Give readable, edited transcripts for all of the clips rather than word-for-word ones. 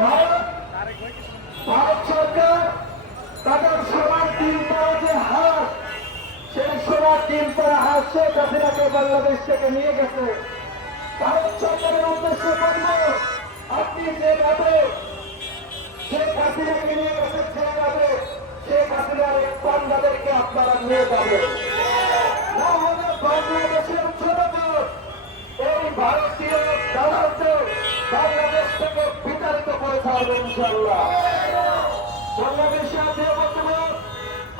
ভারত সরকার তাদের সবার দিন পরা যে হাত, সেই সবার দিন পরা হাত শেখ হাসিনাকে বাংলাদেশ থেকে নিয়ে গেছে। ভারত সরকারের উদ্দেশ্যে বলব, আপনি যেভাবে শেখ হাসিনাকে নিয়ে গেছেন, সেইভাবে শেখ হাসিনার পান্ডাদেরকে আপনারা নিয়ে যাবেন। না হলে বাংলাদেশের জনগণ এই ভারতীয় দালালদের বাংলাদেশ থেকে বিতাড়িত করে ছাড়বে ইনশাল্লাহ। বাংলাদেশে জাতীয় বর্তমান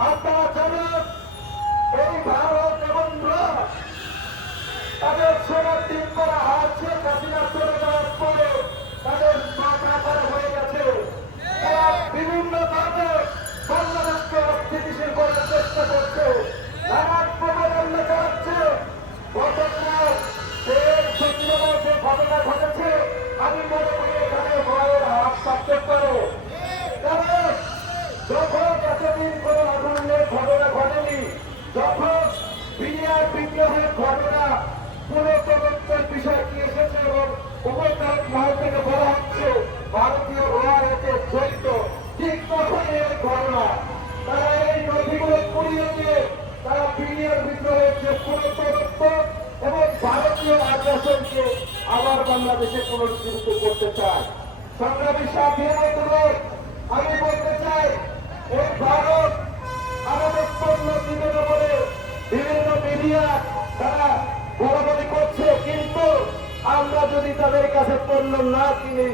আপনারা জানেন, এই ভারত এবং তাদের সবার দিন করা হাত শেখ হাসিনা চলে যাওয়ার পরে তাদের মাথা করা হয়ে গেছে। তারা বিভিন্ন ভাবে বাংলাদেশকে অস্থিতিশীল করার চেষ্টা করছে, নানান প্রবন্ধ চালাচ্ছে। গতকাল সচিবালয়ে যে ঘটনা ঘটেছে, আমি মনে করি এখানে ভয়ের হাত থাকতে পারে। কারণ যখন এতদিন কোন আন্দোলনের ঘটনা ঘটেনি, যখন বিনিয়োগ বিগ্রহের ঘটনা পুরো তদন্তের বিষয়টি এসেছে এবং উপকরণ মহল থেকে বলা হচ্ছে ভারতীয় রোয়ার এতে জড়িত, ঠিক তখনই এই ঘটনা। তারা এই নথিগুলো পুড়িয়ে দিয়ে তারা বিনিয়োগ বিগ্রহের যে পুরো তদন্ত এবং ভারতীয় আগ্রাসনকে আবার বাংলাদেশে পুনরুজ্জীবিত করতে চায়। সংগ্রামী সাথী, আমি বলতে চাই, এই ভারত আমাদের পণ্য দিবে না বলে বিভিন্ন মিডিয়া তারা বলাবলি করছে, কিন্তু আমরা যদি তাদের কাছে পণ্য না কিনি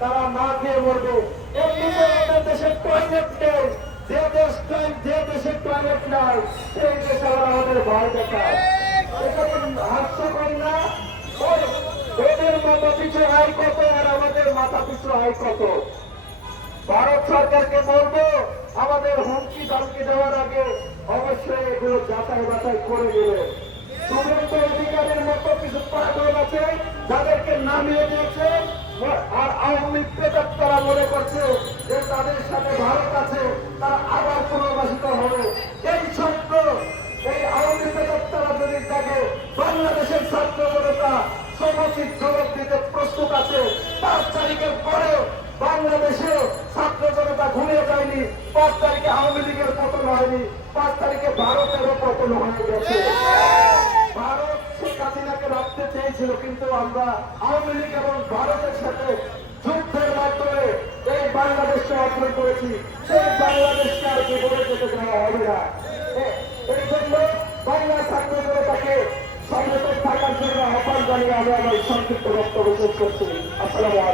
তারা না খেয়ে মরবে। এমনিতে আমাদের দেশের টয়লেট নেই, যে দেশের টয়লেট নাই সেই দেশে আবার আমাদের ভয় দেখায়। হাস্যকর না? ওদের মাথা পিছু আয় কত আর আমাদের মাথা পিছু আয় কত? ভারত সরকারকে বলবো, আমাদের হুমকি ধমকি দেওয়ার আগে অবশ্যই এগুলো যাচাই বাছাই করে নেবে। শুভেন্দু অধিকারের মতো কিছু পাগল আছে যাদেরকে নামিয়ে দিয়েছে, আর আওয়ামী লীগ প্রেতাত্মারা মনে করছে যে তাদের সাথে ভারত আছে, তারা আবার পুনর্বাসিত হবে। এই সত্য, এই আওয়ামী লীগ প্রেতাত্মারা যদি থাকে, বাংলাদেশের ছাত্র জনতা সমুচিত জবাব দিতে প্রস্তুত আছে। 5 তারিখের পরে বাংলাদেশে ছাত্র জনতা ঘুমিয়ে যায়নি। 5 তারিখে আওয়ামী লীগের পতন হয়নি, 5 তারিখে ভারতেরও পতন হয়ে গেছে। ভারত শেখ হাসিনাকে রাখতে চেয়েছিল, কিন্তু আমরা আওয়ামী লীগ এবং ভারতের সাথে যুদ্ধের মাধ্যমে এই বাংলাদেশকে অর্জন করেছি। সেই বাংলাদেশকে আর জীবনে যেতে দেওয়া হবে না। এই জন্য বাংলা ছাত্র জনতাকে সংগঠন থাকার জন্য আহ্বান জানিয়ে আমি আমার সংক্ষিপ্ত বক্তব্য শেষ করছি। আসসালামু আলাইকুম।